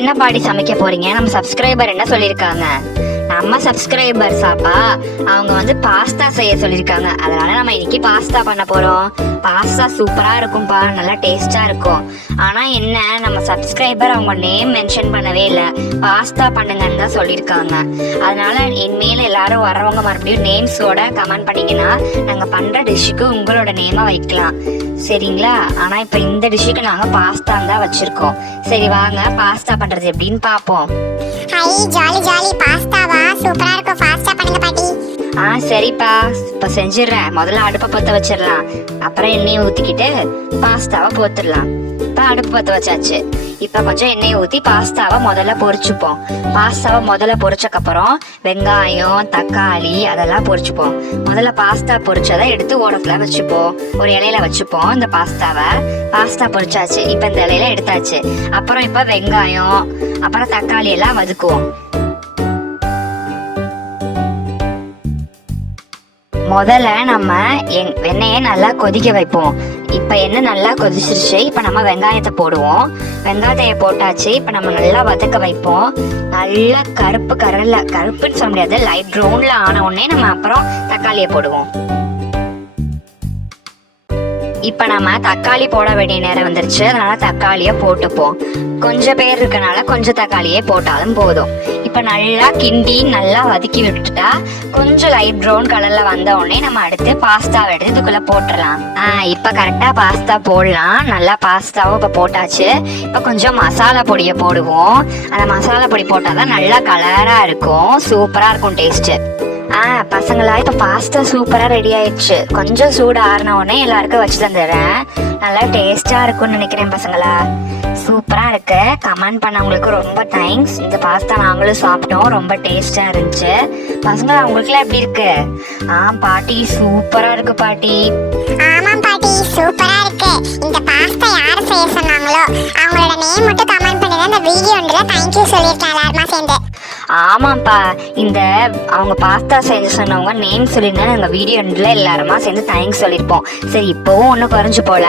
என்ன பாட்டி சமைக்க போறீங்க? நம்ம சப்ஸ்கிரைபர் என்ன சொல்லியிருக்காங்க? நம்ம சப்ஸ்கிரைபர்ஸாப்பா அவங்க வந்து பாஸ்தா செய்ய சொல்லியிருக்காங்க. அதனால நம்ம இன்னைக்கு பாஸ்தா பண்ண போறோம். பாஸ்தா சூப்பரா இருக்கும்பா, நல்லா டேஸ்டா இருக்கும். ஆனா என்ன, நம்ம சப்ஸ்கிரைபர் அவங்க நேம் மென்ஷன் பண்ணவே இல்லை, பாஸ்தா பண்ணுங்கன்னு தான் சொல்லியிருக்காங்க. அதனால இனிமேல் எல்லாரும் வர்றவங்க மறுபடியும் நேம்ஸோட கமெண்ட் பண்ணீங்கன்னா நாங்க பண்ற டிஷ்ஷுக்கு உங்களோட நேமா வைக்கலாம், சரிங்களா? ஆனா இப்ப இந்த டிஷ்ஷுக்கு நாங்க பாஸ்தா தான் வச்சிருக்கோம். சரி வாங்க பாஸ்தா பண்றது எப்படின்னு பாப்போம். ஹை ஜாலி ஜாலி, பாஸ்தாவா? சூப்பரா இருக்கும், ஃபாஸ்டா பண்ணுங்க பாட்டி. சரிப்பா, இப்ப செஞ்சிடுறேன். முதல்ல அடுப்பை பத்த வச்சிடலாம், அப்புறம் எண்ணெயை ஊத்திக்கிட்டு பாஸ்தாவை போத்துடலாம். இப்ப அடுப்பு பத்த வச்சாச்சு. இப்ப கொஞ்சம் எண்ணெயை ஊத்தி பாஸ்தாவை முதல்ல பொரிச்சுப்போம். பாஸ்தாவை முதல்ல பொரிச்சக்கப்புறம் வெங்காயம் தக்காளி அதெல்லாம் பொரிச்சுப்போம். முதல்ல பாஸ்தா பொரிச்சதை எடுத்து ஓரத்துல வச்சுப்போம், ஒரு இலையில வச்சுப்போம். இந்த பாஸ்தா பொரிச்சாச்சு. இப்ப இந்த இலையில எடுத்தாச்சு. அப்புறம் இப்ப வெங்காயம் அப்புறம் தக்காளி எல்லாம் வதக்குவோம். முதல்ல நம்ம எண்ணெயை நல்லா கொதிக்க வைப்போம். இப்ப எண்ணெய் நல்லா கொதிச்சிருச்சு. இப்ப நம்ம வெங்காயத்தை போடுவோம். வெங்காயத்தை போட்டாச்சு. இப்ப நம்ம நல்லா வதக்க வைப்போம். நல்லா கருப்புன்னு சொல்ல முடியாது, லைட் ப்ரௌன்ல ஆன உடனே நம்ம அப்புறம் தக்காளியை போடுவோம். இப்ப நம்ம தக்காளி போட வேண்டிய நேரம் வந்துருச்சு. அதனால தக்காளியை போட்டுப்போம். கொஞ்சம் பேர் இருக்கனால கொஞ்சம் தக்காளியே போட்டாலும் போதும். இப்ப நல்லா கிண்டி நல்லா வதக்கி விட்டுட்டா கொஞ்சம் லைட் ப்ரௌன் கலர்ல வந்த உடனே நம்ம அடுத்து பாஸ்தாவை எடுத்து இதுக்குள்ள போட்டுடலாம். இப்ப கரெக்டா பாஸ்தா போடலாம். நல்லா பாஸ்தாவும் இப்ப போட்டாச்சு. இப்ப கொஞ்சம் மசாலா பொடியை போடுவோம். அந்த மசாலா பொடி போட்டாதான் நல்லா கலரா இருக்கும், சூப்பரா இருக்கும் டேஸ்ட். பசங்களா, இப்ப பாஸ்தா சூப்பரா ரெடி ஆயிடுச்சு. கொஞ்சம் சூடு ஆறின உடனே எல்லாருக்கும் வச்சு தந்துடுறேன். நல்லா டேஸ்டா இருக்கும்னு நினைக்கிறேன் பசங்களா. சூப்பரா இருக்கு. கமெண்ட் பண்ணவங்களுக்கு ரொம்ப தேங்க்ஸ். இந்த பாஸ்தா நாங்களும் சாப்பிட்டோம், ரொம்ப டேஸ்டா இருந்துச்சு. பசங்களா, உங்களுக்குலாம் எப்படி இருக்கு? பாட்டி சூப்பரா இருக்கு பாட்டி. ஆமா பாட்டி, சூப்பரா இருக்கு. இந்த பாஸ்தா யார் செய்ய சொன்னாங்களோ அவங்களோட நேம் மட்டும் கமெண்ட் பண்ணுங்க. இந்த வீடியோல தேங்க்யூ சொல்லிருக்கேன் எல்லாருமா சேர்ந்து. ஆமாப்பா, இந்த அவங்க பாஸ்தா செஞ்சு சொன்னவங்க நேம் சொல்லியிருந்தா நாங்கள் வீடியோல எல்லாருமா சேர்ந்து தேங்க்ஸ் சொல்லியிருப்போம். சரி, இப்போவும் ஒன்றும் குறைஞ்சு போல.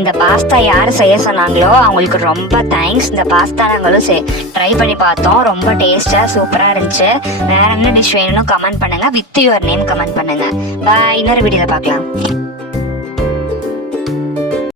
இந்த பாஸ்தா யார் செய்ய சொன்னாங்களோ அவங்களுக்கு ரொம்ப தேங்க்ஸ். இந்த பாஸ்தா நாங்களும் ட்ரை பண்ணி பார்த்தோம், ரொம்ப டேஸ்டாக சூப்பராக இருந்துச்சு. வேற என்ன டிஷ் வேணும்னு கமெண்ட் பண்ணுங்க, வித் யுவர் நேம் கமெண்ட் பண்ணுங்க. பாய், இன்னொரு வீடியோவில் பார்க்கலாம்.